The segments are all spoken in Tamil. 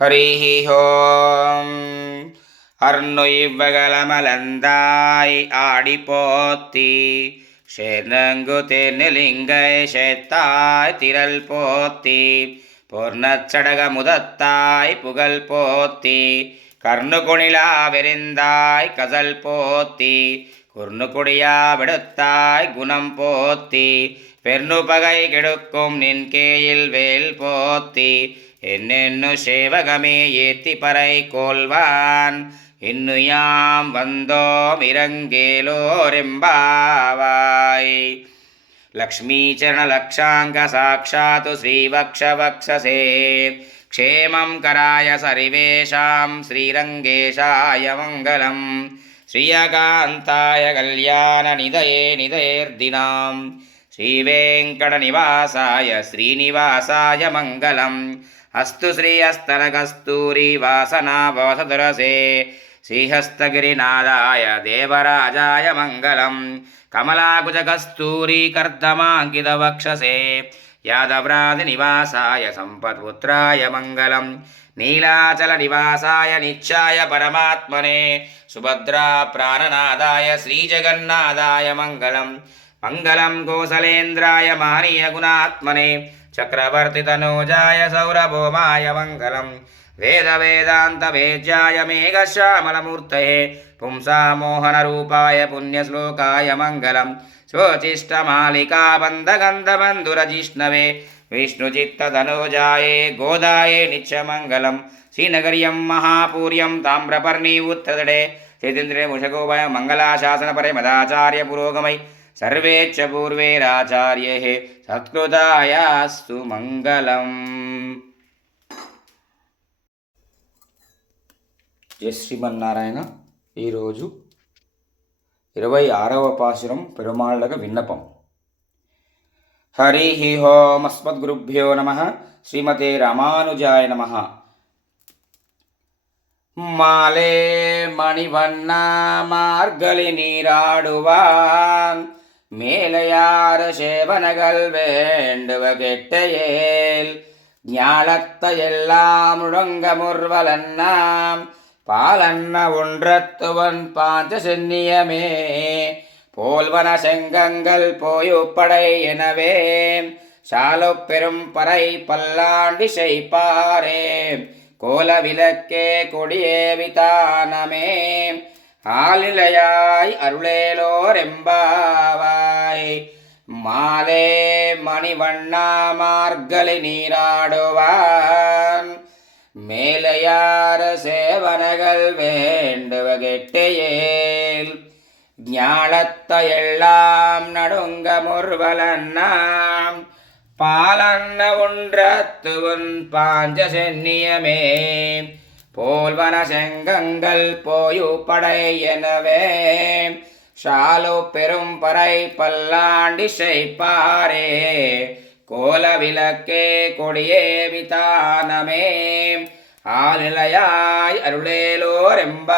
ஹரிஹி ஓம். அர்நுய்வகலமலந்தாய் ஆடி போத்தி ஷேர்நங்கு தென்னிலிங்கை ஷேத்தாய் திரள் போத்தி பொர்ணச்சடக முதத்தாய் புகழ் போத்தி கர்ணுகுணிலா வெறிந்தாய் கசல் போத்தி குர்ணுகுடியா விடுத்தாய் குணம் போத்தி பெர்ணுபகை கெடுக்கும் நின் கேயில் வேல் போத்தி என்னென்னு சேவகமே ஏத்தி பறை கோல்வான் இன்னு யாம் வந்தோம் இரங்கேலோரெம்பாவாய். லக்ஷ்மீச்சரணலக்ஷாங்க சாட்சாத்து ஸ்ரீவக்ஷவக்ஷசே க்ஷேமம் கராய சரிவேஷாம் ஸ்ரீரங்கேஷாய மங்களம் ஸ்ரீயகாந்தாய கல்யாண நிதயே நிதயேர்தினாம் ஸ்ரீவேங்கடநிவாசாய ஸ்ரீனிவாசாய மங்களம் அஸ்து ஸ்ரீஹஸ்தனகஸ்தூரி வாசனாவசதுரசே ஸ்ரீஹஸ்தகிரிநாதாய தேவராஜாய மங்களம் கமலாகுஜகஸ்தூரி கர்தமாங்கிதவக்ஷசே யாதவ்ராதிநிவாசாய சம்பத்புத்ராய மங்களம் நீலாச்சலநிவாசாய நிச்சாய பரமாத்மனே சுபத்ரா பிராணநாதாய ஸ்ரீஜகநாதாய மங்களம் மங்களம் கோசலேந்திராய மானிய குணாத்மனே சக்கரவர்த்தி தனோஜாய சௌரபோமாய மங்களம் வேத வேதாந்த வேத்யாய மேகశ్యామలமூர்த்தயே பும்சா மோகனரூபாய புண்ணியஸ்லோகாய மங்களம் ஸ்வோச்சிஷ்டமாலிகா பந்தகந்தபந்துரஜிஷ்ணவே விஷ்ணுச்சித்ததனோஜாயே கோதாயே நிச்சமங்கலம் ஸ்ரீநகரியம் மகாபூரியம் தாமிரபர்ணி உத்ததடே சேந்திரே முஷகோபய மங்களாசாசனபரே மதாச்சாரிய புரோகமை सर्वेच्च पूर्वेराचार्ये सत्कृतायास्तु मंगलम्. జయ శ్రీమన్నారాయణ. ఈరోజు 26వ పాశురం పెరుమాళ్ళగ విన్నపం. హరి ఓం అస్మద్గురుభ్యో నమః. శ్రీమతే రామానుజాయ నమః. மாலே மணிவண்ணா மார்கழி நீராடுவான் மேலையாறு சேவனகள் வேண்டுவ கெட்டையேல் ஞாலத்தையெல்லாம் முழங்க முர்வலன்னாம் பாலன்ன ஒன்றத்துவன் பாஞ்ச சென்னியமே போல்வன செங்கங்கள் போயுப்படை எனவே சாலு பெரும் பறை பல்லாண்டி செய்பாரே கோல விளக்கே கொடியே விதானமே ஆலிலையாய் அருளேலோரெம்பாவாய். மாலே மணிவண்ணா மார்கழி நீராடுவான் மேலையார சேவனகள் வேண்டுவ கெட்டையேல் ஞாலத்தையெல்லாம் நடுங்க முர்வலன்னாம் பாலன்ன ஒன்றத்துவன் பாஞ்ச சென்னியமே போல்வன செங்கங்கள் போயுப்படை எனவே ஷாலு பெரும் பறை பல்லாண்டி செய்பாரே கோல விளக்கே கொடியே விதானமே ஆலிலையாய் அருளேலோரெம்பாவாய்.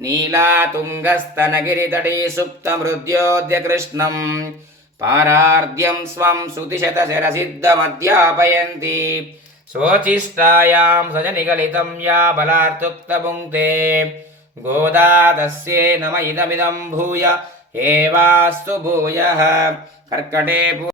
நீலா துங்கஸ்தனகிரிதடி சுப்தமிருத்யோத்ய கிருஷ்ணம் पारार्ध्यं स्वं सुतिशतशिरसिद्धमध्यापयन्ति स्वोचिष्टायां सजनिगलितं या बलार्तुक्तपुङ्क्ते गोदा तस्यै नम इदमिदं भूय एवास्तु भूयः कर्कटे